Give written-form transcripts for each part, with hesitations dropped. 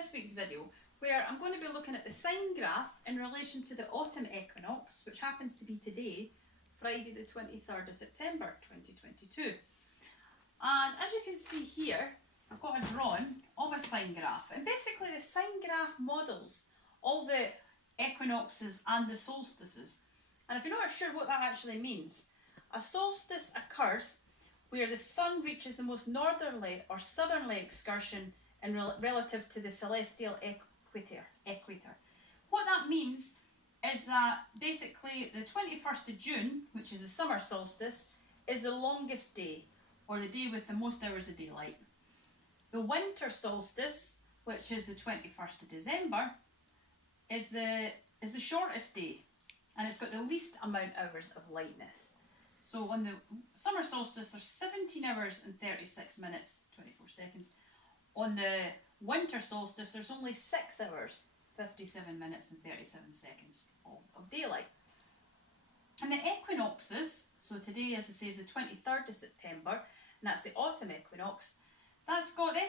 this week's video, where I'm going to be looking at the sine graph in relation to the autumn equinox, which happens to be today, Friday the 23rd of September 2022. And as you can see here, I've got a drawing of a sine graph, and basically the sine graph models all the equinoxes and the solstices. And if you're not sure what that actually means, a solstice occurs where the sun reaches the most northerly or southerly excursion in relative to the celestial equator. What that means is that basically the 21st of June, which is the summer solstice, is the longest day, or the day with the most hours of daylight. The winter solstice, which is the 21st of December, is the shortest day, and it's got the least amount of hours of lightness. So on the summer solstice, there's 17 hours and 36 minutes, 24 seconds. On the winter solstice, there's only 6 hours, 57 minutes and 37 seconds of daylight. And the equinoxes, so today, as I say, is the 23rd of September, and that's the autumn equinox. The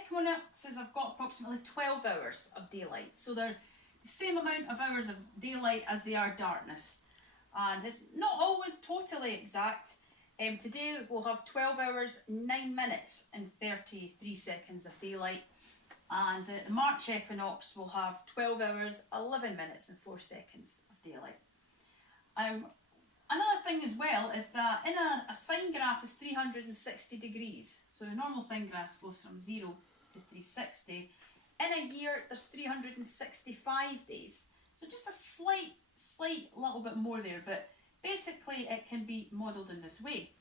equinoxes have got approximately 12 hours of daylight. So they're the same amount of hours of daylight as they are darkness. And it's not always totally exact. Today we'll have 12 hours, 9 minutes and 33 seconds of daylight. And the March equinox will have 12 hours, 11 minutes and 4 seconds of daylight. Another thing as well is that in a sine graph is 360 degrees. So the normal sine graph goes from 0 to 360. In a year there's 365 days. So just a slight little bit more there, but basically it can be modelled in this way.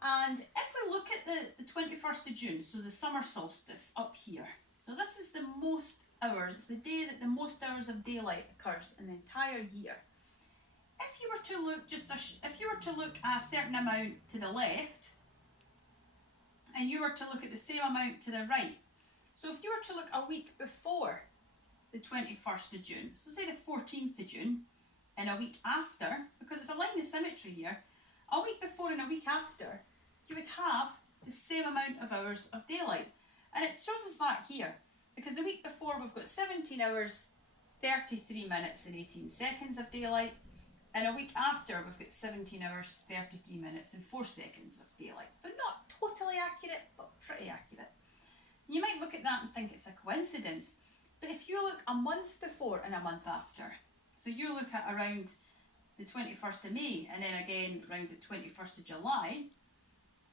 And if we look at the 21st of June, so the summer solstice up here, so this is the most hours, it's the day that the most hours of daylight occurs in the entire year. If you were to look a certain amount to the left, and you were to look at the same amount to the right, so if you were to look a week before the 21st of June, so say the 14th of June, and a week after, because it's a line of symmetry here, a week before and a week after, you would have the same amount of hours of daylight. And it shows us that here, because the week before we've got 17 hours, 33 minutes and 18 seconds of daylight, and a week after we've got 17 hours, 33 minutes and 4 seconds of daylight. So not totally accurate, but pretty accurate. You might look at that and think it's a coincidence, but if you look a month before and a month after, so you look at around the 21st of May and then again around the 21st of July,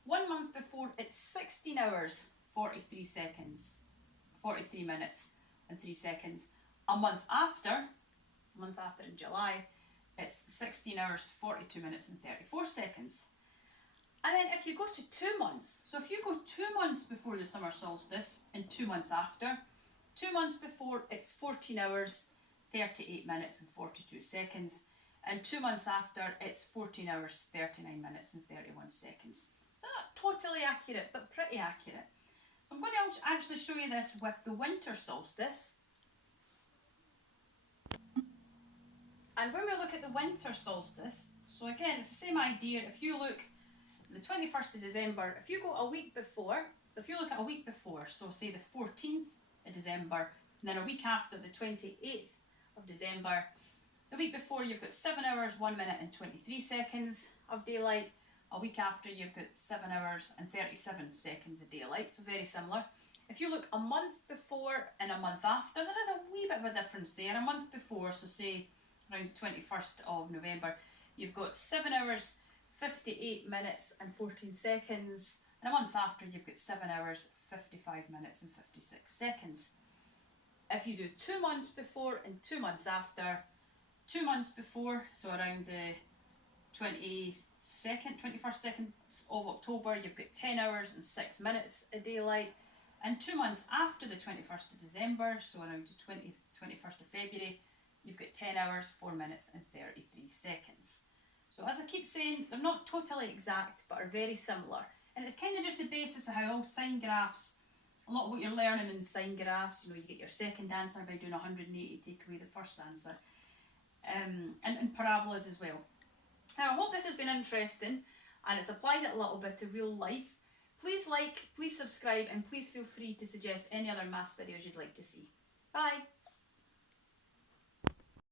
1 month before it's 16 hours, 43 seconds, 43 minutes and 3 seconds. A month after in July, it's 16 hours, 42 minutes and 34 seconds. And then if you go to 2 months, so if you go 2 months before the summer solstice and 2 months after, 2 months before it's 14 hours, 38 minutes and 42 seconds, and 2 months after it's 14 hours, 39 minutes and 31 seconds. So not totally accurate, but pretty accurate. So I'm going to actually show you this with the winter solstice. And when we look at the winter solstice, so again it's the same idea. If you look the 21st of December, if you go a week before, so if you look at a week before, so say the 14th of December, and then a week after the 28th of December, the week before you've got 7 hours, 1 minute and 23 seconds of daylight. A week after you've got 7 hours and 37 seconds of daylight, so very similar. If you look a month before and a month after, there is a wee bit of a difference there. A month before, so say around the 21st of November, you've got 7 hours, 58 minutes and 14 seconds, and a month after you've got 7 hours, 55 minutes and 56 seconds. If you do 2 months before and 2 months after, 2 months before, so around the 21st of October, you've got 10 hours and 6 minutes of daylight, and 2 months after the 21st of December, so around the 21st of February, you've got 10 hours, 4 minutes and 33 seconds. So as I keep saying, they're not totally exact, but are very similar. And it's kind of just the basis of how all sine graphs, a lot of what you're learning in sine graphs, you get your second answer by doing 180, take away the first answer. And parabolas as well. Now I hope this has been interesting and it's applied it a little bit to real life. Please like, please subscribe, and please feel free to suggest any other maths videos you'd like to see. Bye.